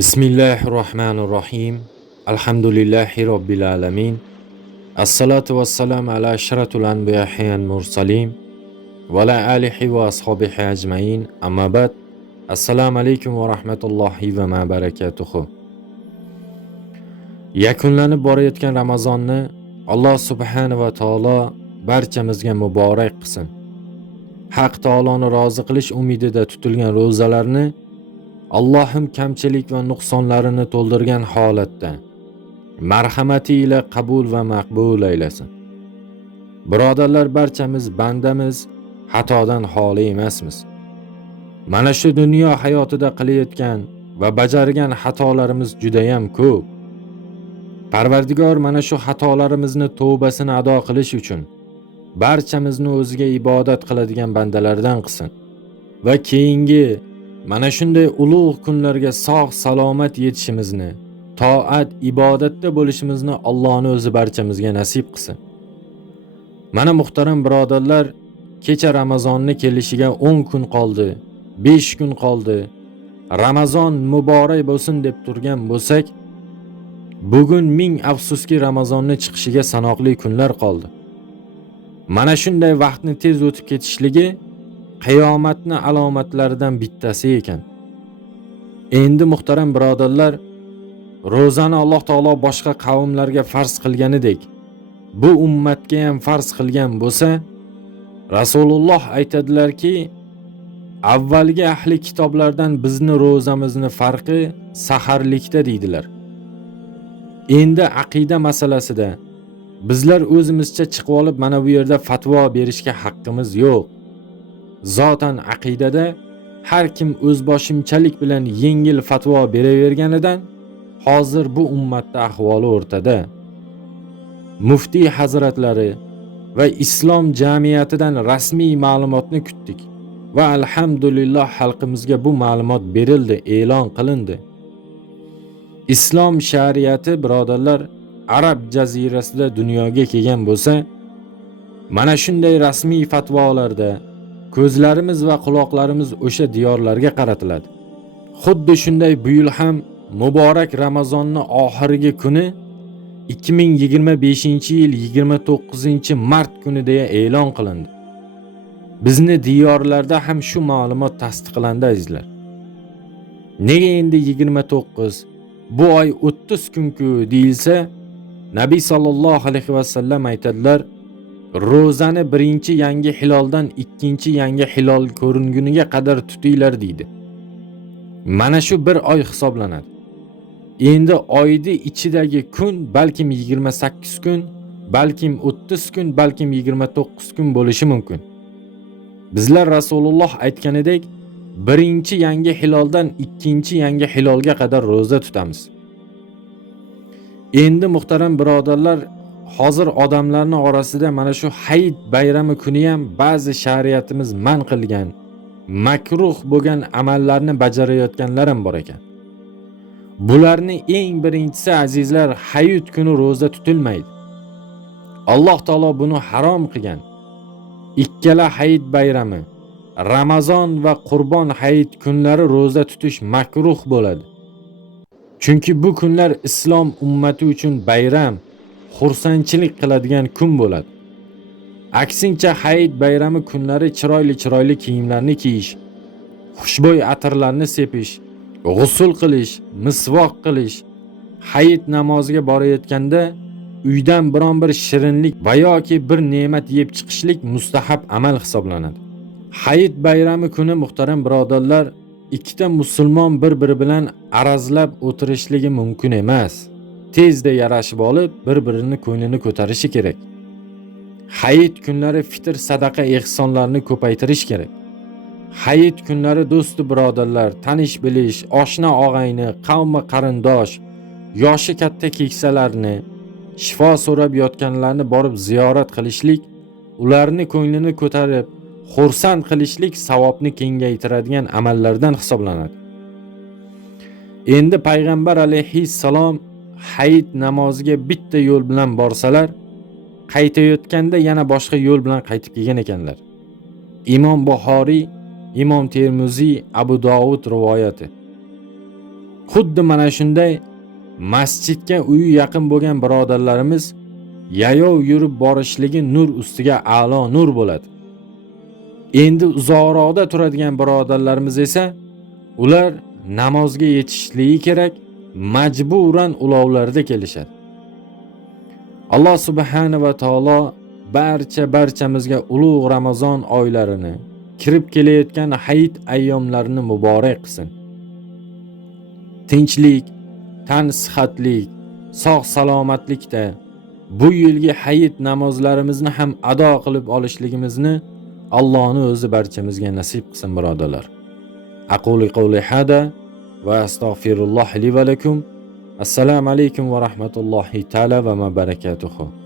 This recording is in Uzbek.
Bismillahirrahmanirrahim. Alhamdulillahi Rabbil alamin. Assalatu wassalamu ala ashratul anbiya'i wal mursalin wa ala alihi wa ashabihi ajmain. Amma ba'd. Assalomu alaykum va rahmatullohi va barakatuh. Yakunlanib borayotgan Ramazonni Alloh subhanahu va taolo barchamizga muborak qilsin. Haq taoloni rozi qilish umidida tutilgan ro'zalarni Allohim kamchilik va nuqsonlarini to'ldirgan holatda marhamati ila qabul va maqbul aylasin. Birodarlar, barchamiz bandamiz, xatodan xoli emasmiz. Mana shu dunyo hayotida qilayotgan va bajargan xatolarimiz juda ham ko'p. Parvardigor mana shu xatolarimizni tavbasini ado qilish uchun barchamizni o'ziga ibodat qiladigan bandalardan qilsin va keyingi mana shunday ulug' kunlarga sog' salomat yetishimizni, toat, ibodatda bo'lishimizni Allohning o'zi barchamizga nasib qilsin. Mana muhtaram birodarlar, kecha Ramazonni kelishiga 10 kun qoldi, 5 kun qoldi. Ramazon muborak bo'lsin deb turgan bo'lsak, bugun ming afsuski Ramazonni chiqishiga sanoqli kunlar qoldi. Mana shunday vaqtni tez o'tib ketishligi qiyomatni alomatlaridan bittasi ekan. Endi muhtaram birodarlar, ro'zani Alloh taolo boshqa qavmlarga farz qilganidek, bu ummatga ham farz qilgan bo'lsa, Rasululloh aytadilarki, avvalgi ahli kitoblardan bizni ro'zamizni farqi saharlikda deydilar. Endi aqida masalasida bizlar o'zimizcha chiqib olib mana bu yerda fatvo berishga haqqimiz yo'q. Zotan aqidada har kim o'zboshimchalik bilan yengil fatvo beraverganidan hozir bu ummatda ahvoli o'rtada. Muftiy hazratlari va islom jamiyatidan rasmiy ma'lumotni kutdik va alhamdulillah xalqimizga bu ma'lumot berildi, e'lon qilindi. Islom shariati birodarlar Arab jazirasida dunyoga kelgan bo'lsa, mana shunday rasmiy fatvolarda ko'zlarimiz va quloqlarimiz o'sha diyorlarga qaratiladi. Xuddi shunday bu yil ham muborak Ramazonning oxirgi kuni 2025-yil 29-mart kuni deya e'lon qilindi. Bizni diyorlarda ham shu ma'lumot tasdiqlandi azizlar. Nega endi 29? Bu oy 30 kun-ku deyilsa, Nabiy sallallohu alayhi va sallam aytadilar, ro'zani birinchi yangi hiloldan ikkinchi yangi hilol ko'ringuniga qadar tutinglar deydi. Mana shu bir oy hisoblanadi. Endi oyning ichidagi kun balkim 28 kun, balkim 30 kun, balkim 29 kun bo'lishi mumkin. Bizlar Rasululloh aytganidek, birinchi yangi hiloldan ikkinchi yangi hilolga qadar ro'za tutamiz. Endi muhtaram birodarlar, hozir odamlarning orasida mana shu Hayit bayrami kuni ham ba'zi shariatimiz man qilgan, makruh bo'lgan amallarni bajarayotganlar ham bor ekan. Bularning eng birinchisi azizlar, Hayit kuni ro'za tutilmaydi. Alloh taolo buni harom qilgan. Ikkala Hayit bayrami, Ramazon va Qurbon Hayit kunlari ro'za tutish makruh bo'ladi. Chunki bu kunlar islom ummati uchun bayram, xursandchilik qiladigan kun bo'ladi. Aksincha Hayit bayrami kunlari chiroyli kiyimlarni kiyish, xushbo'y atirlarni sepish, g'usl qilish, misvoq qilish, Hayit namoziga borayotganda uydan biron bir shirinlik va yoki bir ne'mat yeb chiqishlik mustahab amal hisoblanadi. Hayit bayrami kuni muhtaram birodarlar, ikkita musulmon bir-biri bilan arazlab o'tirishligi mumkin emas. Tezda yarashib olib, bir-birini ko'nglini ko'tarishi kerak. Hayit kunlari fitr, sadaqa, ehsonlarni ko'paytirish kerak. Hayit kunlari do'sti birodarlar, tanish bilish, oshna og'ayni, qavmi qarindosh, yoshi katta keksalarni, shifo so'rab yotganlarni borib ziyorat qilishlik, ularni ko'nglini ko'tarib, xursand qilishlik savobni kengaytiradigan amallardan hisoblanadi. Endi payg'ambar alayhissalom Hayit namoziga bitta yo'l bilan borsalar, qaytayotganda yana boshqa yo'l bilan qaytib kelgan ekanlar. Imom Buxoriy, Imom Termiziy, Abu Dovud rivoyati. Xuddi mana shunday masjidga uyi yaqin bo'lgan birodarlarimiz yayov yurib borishligi nur ustiga a'lo nur bo'ladi. Endi uzoqroqda turadigan birodarlarimiz esa ular namozga yetishishligi kerak, majburan ulovlarda kelishadi. Alloh subhanahu va taolo barchamizga ulug' Ramazon oylarini, kirib kelayotgan hayit ayyomlarini muborak qilsin. Tinchlik, tan sihatlik, sog' salomatlikda bu yilgi hayit namozlarimizni ham ado qilib olishligimizni Allohning o'zi barchamizga nasib qilsin birodarlar. Aquli qawli hada va astagfirulloh li va lakum. Assalomu alaykum va rahmatullohi ta'ala va barakatuh.